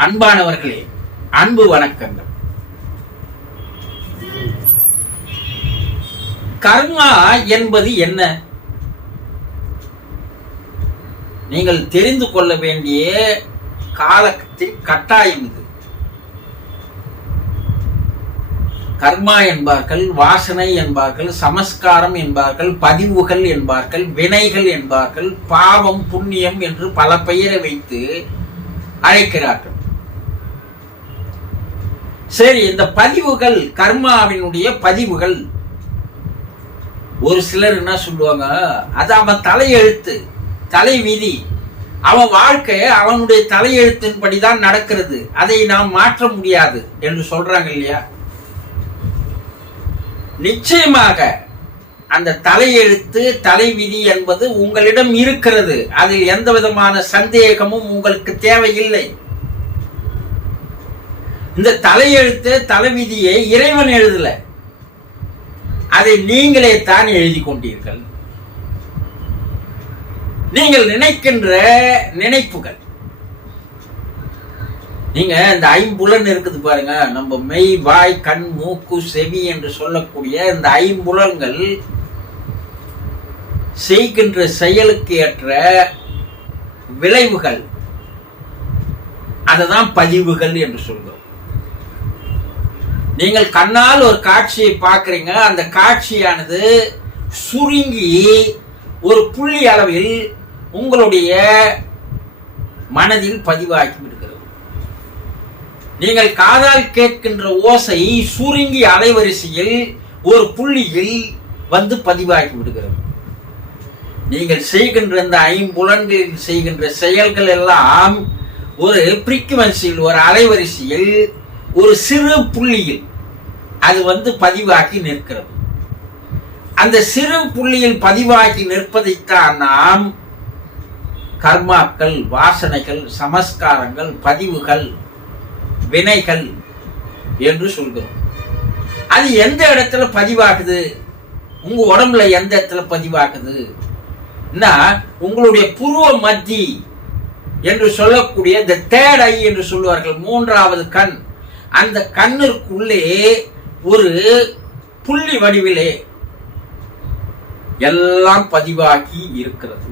அன்பானவர்களே, அன்பு வணக்கங்கள். கர்மா என்பது என்ன? நீங்கள் தெரிந்து கொள்ள வேண்டிய காலத்தின் கட்டாயம் இது. கர்மா என்பார்கள், வாசனை என்பார்கள், சமஸ்காரம் என்பார்கள், பதிவுகள் என்பார்கள், வினைகள் என்பார்கள், பாவம் புண்ணியம் என்று பல பெயரை வைத்து அழைக்கிறார்கள். சரி, இந்த பதிவுகள், கர்மாவினுடைய பதிவுகள், ஒரு சிலர் என்ன சொல்லுவாங்க, அது அவன் தலையெழுத்து, தலை விதி, அவன் வாழ்க்கை அவனுடைய தலையெழுத்தின்படிதான் நடக்கிறது, அதை நாம் மாற்ற முடியாது என்று சொல்றாங்க இல்லையா? நிச்சயமாக அந்த தலையெழுத்து, தலைவிதி என்பது உங்களிடம் இருக்கிறது. அதில் எந்த விதமான சந்தேகமும் உங்களுக்கு தேவையில்லை. இந்த தலையெழுத்து, தலைவிதியை இறைவன் எழுதல, அதை நீங்களே தான் எழுதி கொண்டீர்கள். நீங்கள் நினைக்கின்ற நினைப்புகள், நீங்க இந்த ஐம்புலன் இருக்குது பாருங்க, நம்ம மெய், வாய், கண், மூக்கு, செவி என்று சொல்லக்கூடிய இந்த ஐம்புலன்கள் செய்கின்ற செயலுக்கு ஏற்ற விளைவுகள், அதுதான் பதிவுகள் என்று சொல்கிறோம். நீங்கள் கண்ணால் ஒரு காட்சியை பார்க்கிறீங்க, அந்த காட்சியானது சுருங்கி ஒரு புள்ளி அளவில் உங்களுடைய மனதில் பதிவாகி விடுகிறது. நீங்கள் காதால் கேட்கின்ற ஓசை சுருங்கி அலைவரிசையில் ஒரு புள்ளியில் வந்து பதிவாகி விடுகிறது. நீங்கள் செய்கின்ற இந்த ஐம்புலன்களில் செய்கின்ற செயல்கள் எல்லாம் ஒரு ஃப்ரீக்வன்சியில், ஒரு அலைவரிசையில், ஒரு சிறு புள்ளியில் அது வந்து பதிவாகி நிற்கிறது. அந்த சிறு புள்ளியில் பதிவாகி நிற்பதைத்தான் நாம் கர்மாக்கள், வாசனைகள், சமஸ்காரங்கள், பதிவுகள், வினைகள் என்று சொல்கிறோம். அது எந்த இடத்துல பதிவாகுது? உங்க உடம்புல எந்த இடத்துல பதிவாகுது? உங்களுடைய புருவ மத்தி என்று சொல்லக்கூடிய இந்த தேர்ட் ஐ என்று சொல்லுவார்கள், மூன்றாவது கண், அந்த கண்ணிற்குள்ளே ஒரு புள்ளி வடிவிலே எல்லாம் பதிவாகி இருக்கிறது.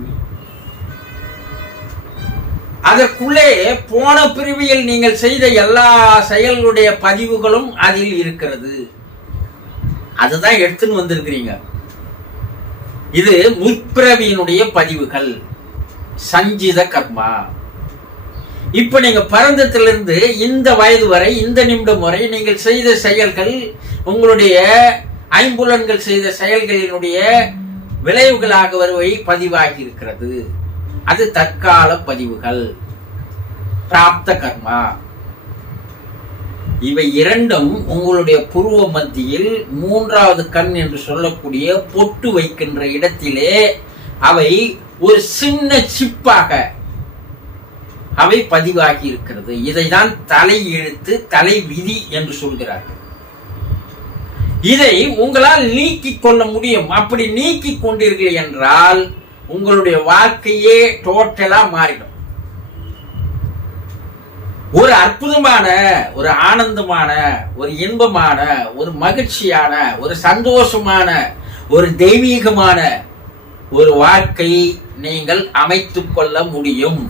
அதற்குள்ளே போன பிரிவியில் நீங்கள் செய்த எல்லா செயல்களுடைய பதிவுகளும் அதில் இருக்கிறது. அதுதான் எடுத்துன்னு வந்திருக்கிறீங்க. இது முற்பிறவியினுடைய பதிவுகள், சஞ்சித கர்மா. இப்ப நீங்க பிறந்ததிலிருந்து இந்த வயது வரை, இந்த நிமிடம் வரை நீங்கள் செய்த செயல்கள், உங்களுடைய ஐம்புலன்கள் செய்த செயல்களினுடைய விளைவுகளாக வருவை பதிவாகி இருக்கிறது. அது தற்கால பதிவுகள், பிராப்த கர்மா. இவை இரண்டும் உங்களுடைய புருவ மத்தியில் மூன்றாவது கண் என்று சொல்லக்கூடிய பொட்டு வைக்கின்ற இடத்திலே அவை ஒரு சின்ன சிப்பாக அவை பதிவாகி இருக்கிறது. இதைதான் தலை எழுத்து, தலை விதி என்று சொல்கிறார்கள். இதை உங்களால் நீக்கிக் கொள்ள முடியும். அப்படி நீக்கிக் கொண்டீர்கள் என்றால் உங்களுடைய வாழ்க்கையே டோட்டலா மாறிடும். ஒரு அற்புதமான, ஒரு ஆனந்தமான, ஒரு இன்பமான, ஒரு மகிழ்ச்சியான, ஒரு சந்தோஷமான, ஒரு தெய்வீகமான ஒரு வாழ்க்கை நீங்கள் அமைத்துக் கொள்ள முடியும்.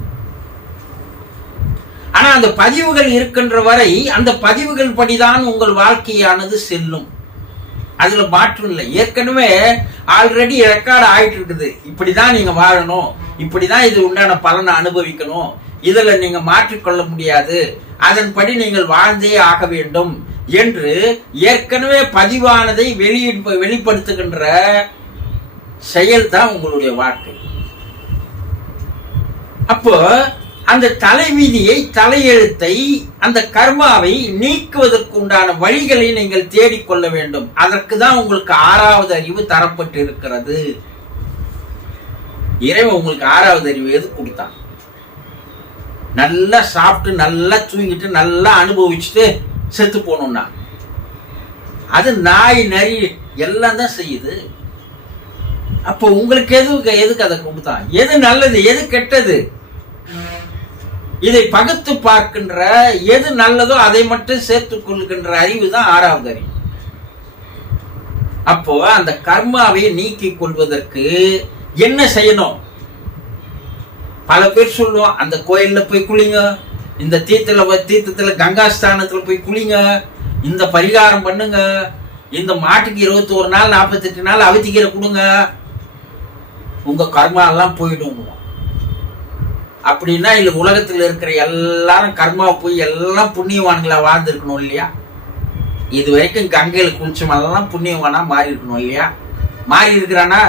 ஆனா அந்த பதிவுகள் இருக்கின்ற வரை அந்த பதிவுகள் படிதான் உங்கள் வாழ்க்கையானது செல்லும். அதுல மாற்றம் இல்லை. ஏற்கனவே ஆல்ரெடி ரெக்கார்ட் ஆயிட்டு இருக்குது. இப்படிதான் நீங்க வாழணும், இப்படிதான் இது உண்டான பலனை அனுபவிக்கணும், இதுல நீங்க மாற்றிக்கொள்ள முடியாது, அதன்படி நீங்கள் வாழ்ந்தே ஆக வேண்டும் என்று ஏற்கனவே பதிவானதை வெளிப்படுத்துகின்ற செயல் தான் உங்களுடைய வாழ்க்கை. அப்போ அந்த தலைவிதியை, தலையெழுத்தை, அந்த கர்மாவை நீக்குவதற்கு உண்டான வழிகளை நீங்கள் தேடிக்கொள்ள வேண்டும். அதற்கு தான் உங்களுக்கு 6வது அறிவு தரப்பட்டு இருக்கிறது. இறைவன் உங்களுக்கு 6வது அறிவு எது கொடுத்தான்? நல்லா சாப்பிட்டு, நல்லா தூங்கிட்டு, நல்லா அனுபவிச்சுட்டு செத்து போகணும்னா அது நாய், நரி எல்லாம் தான் செய்யுது. அப்போ உங்களுக்கு எதுக்கு அதை கொடுத்தான்? எது நல்லது, எது கெட்டது? இதை பகுத்து பார்க்கின்ற, எது நல்லதோ அதை மட்டும் சேர்த்துக் கொள்கின்ற அறிவு தான் 6வது அறிவு. அப்போ அந்த கர்மாவை நீக்கிக் கொள்வதற்கு என்ன செய்யணும்? பல பேர் சொல்லுவோம், அந்த கோயில்ல போய் குளிங்க, இந்த தீர்த்தத்துல கங்கா ஸ்தானத்துல போய் குளிங்க, இந்த பரிகாரம் பண்ணுங்க, இந்த மாட்டுக்கு 21 நாள் 48 நாள் அவதிக்கிற கொடுங்க, உங்க கர்மா எல்லாம் போயிடும். அப்படின்னா இல்ல உலகத்தில் இருக்கிற எல்லாரும் கர்மா போய் எல்லாம் புண்ணியவான்களா வாழ்ந்துருக்கணும் இல்லையா? இது வரைக்கும் கங்கையில குளிச்சவெல்லாம் புண்ணியவானா மாறி இருக்கணும் இல்லையா? மாறி இருக்கிறானா?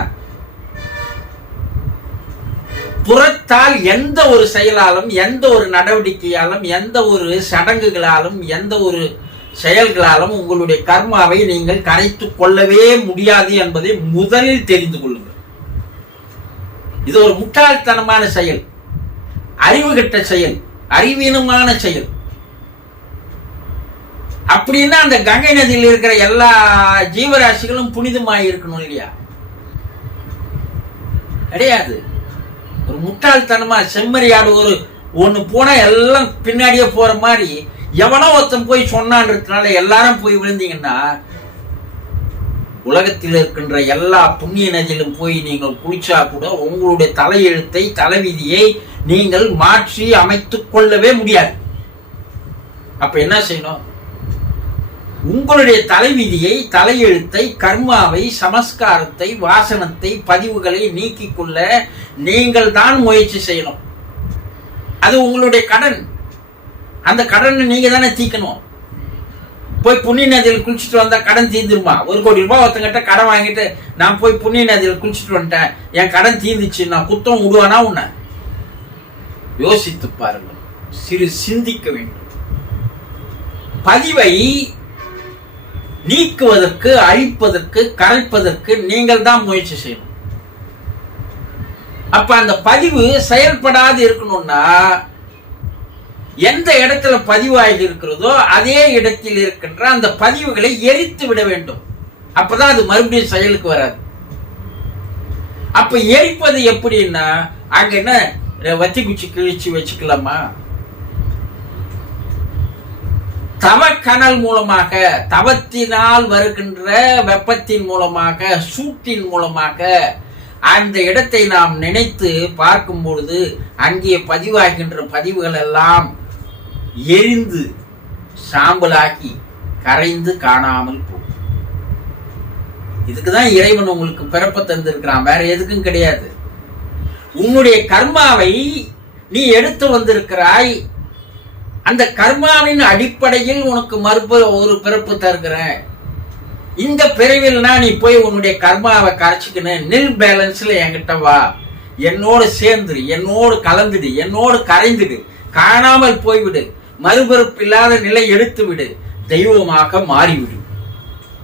புறத்தால் எந்த ஒரு செயலாலும், எந்த ஒரு நடவடிக்கையாலும், எந்த ஒரு சடங்குகளாலும், எந்த ஒரு செயல்களாலும் உங்களுடைய கர்மாவை நீங்கள் கரைத்துக் கொள்ளவே முடியாது என்பதை முதலில் தெரிந்து கொள்ளுங்கள். இது ஒரு முட்டாள்தனமான செயல், அறிவுகட்ட செயல், அறிவீனமான செயல். அப்படின்னா அந்த கங்கை நதியில் இருக்கிற எல்லா ஜீவராசிகளும் புனிதமாய் இருக்கணும் இல்லையா? கிடையாது. ஒரு முட்டாள்தனமா செம்மறியாடு ஒண்ணு போனா எல்லாம் பின்னாடியே போற மாதிரி எவனோ ஒருத்தன் போய் சொன்னான்றதுனால எல்லாரும் போய் விழுந்தீங்கன்னா, உலகத்தில் இருக்கின்ற எல்லா புண்ணிய நதியிலும் போய் நீங்கள் குளிச்சா கூட உங்களுடைய தலையெழுத்தை, தலைவிதியை நீங்கள் மாற்றி அமைத்துக் கொள்ளவே முடியாது. அப்ப என்ன செய்யணும்? உங்களுடைய தலைவிதியை, தலையெழுத்தை, கர்மாவை, சமஸ்காரத்தை, வாசனத்தை, பதிவுகளை நீக்கிக் கொள்ள நீங்கள் தான் முயற்சி செய்யணும். அது உங்களுடைய கடன். அந்த கடனை நீங்க தானே தீக்கணும். போய் புண்ணிய நதியில் குளிச்சுட்டு வந்தா கடன் தீர்ந்துருமா? 1 கோடி ரூபாய் ஒருத்தங்கிட்ட கடன் வாங்கிட்டு நான் போய் புண்ணிய நதியில் குளிச்சுட்டு வந்துட்டேன், என் கடன் தீர்ந்துச்சு, நான் குத்தம் விடுவானா? உன்னை யோசித்து பாருங்கள், சிறு சிந்திக்க வேண்டும். பதிவை நீக்குவதற்கு, அழிப்பதற்கு, கரைப்பதற்கு நீங்கள் தான் முயற்சி செய்யணும். அப்ப அந்த பதிவு செயல்படாது இருக்கணும்னா எந்த இடத்துல பதிவாகி இருக்கிறதோ அதே இடத்தில் இருக்கின்ற அந்த பதிவுகளை எரித்து விட வேண்டும். அப்பதான் அது மறுபடியும் செயலுக்கு வராது. அப்ப எரிப்பது எப்படின்னா, அங்க என்ன வத்தி குச்சி கிழிச்சு வச்சுக்கலாமா? தவக்கனல் மூலமாக, தவத்தினால் வருகின்ற வெப்பத்தின் மூலமாக, சூட்டின் மூலமாக அந்த இடத்தை நாம் நினைத்து பார்க்கும் பொழுது அங்கே பதிவாகின்ற பதிவுகள் எல்லாம் எரிந்து சாம்பலாக்கி கரைந்து காணாமல் போகும். இதுக்குதான் இறைவன் உங்களுக்கு பிறப்ப தந்திருக்கிறான், வேற எதுக்கும் கிடையாது. உன்னுடைய கர்மாவை நீ எடுத்து வந்திருக்கிறாய், அந்த கர்மாவின் அடிப்படையில் உனக்கு ஒரு பிறப்பு தருகிறேன். இந்த பிறவில்னா நீ போய் உன்னுடைய கர்மாவை கரைச்சிக்கணும், நில் பேலன்ஸ்ல என்கிட்ட வா, என்னோடு சேர்ந்துடு, என்னோடு கலந்துடு, என்னோடு கரைந்துடு, காணாமல் போய்விடு, மறுபிறப்பு இல்லாத நிலை எடுத்து விடு, தெய்வமாக மாறிவிடு.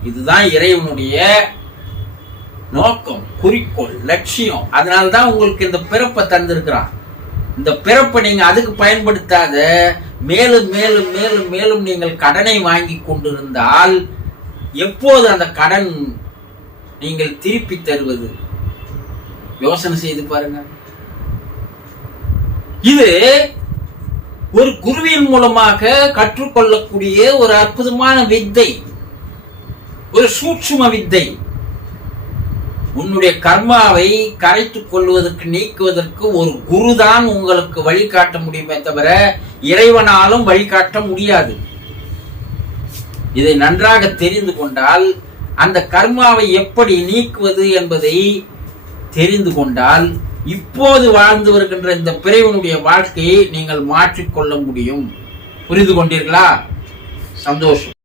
இதுதான் இறைவனுடைய நோக்கம், குறிக்கோள், லட்சியம். அதனால்தான் உங்களுக்கு இந்த பிறப்பை தந்திருக்கிறான். இந்த பிறப்பை நீங்க அதுக்கு பயன்படுத்தாத மேலும் மேலும் மேலும் மேலும் நீங்கள் கடனை வாங்கி கொண்டிருந்தால் எப்போது அந்த கடன் நீங்கள் திருப்பி தருவது? யோசனை செய்து பாருங்க. இது ஒரு குருவின் மூலமாக கற்றுக்கொள்ளக்கூடிய ஒரு அற்புதமான வித்தை, ஒரு சூட்சும வித்தை. உன்னுடைய கர்மாவை கரைத்துக் கொள்வதற்கு, நீக்குவதற்கு ஒரு குருதான் உங்களுக்கு வழிகாட்ட முடியுமே தவிர இறைவனாலும் வழிகாட்ட முடியாது. இதை நன்றாக தெரிந்து கொண்டால், அந்த கர்மாவை எப்படி நீக்குவது என்பதை தெரிந்து கொண்டால், இப்போது வாழ்ந்து வருகின்ற இந்த பிறவினுடைய வாழ்க்கையை நீங்கள் மாற்றிக்கொள்ள முடியும். புரிந்து கொண்டீர்களா? சந்தோஷம்.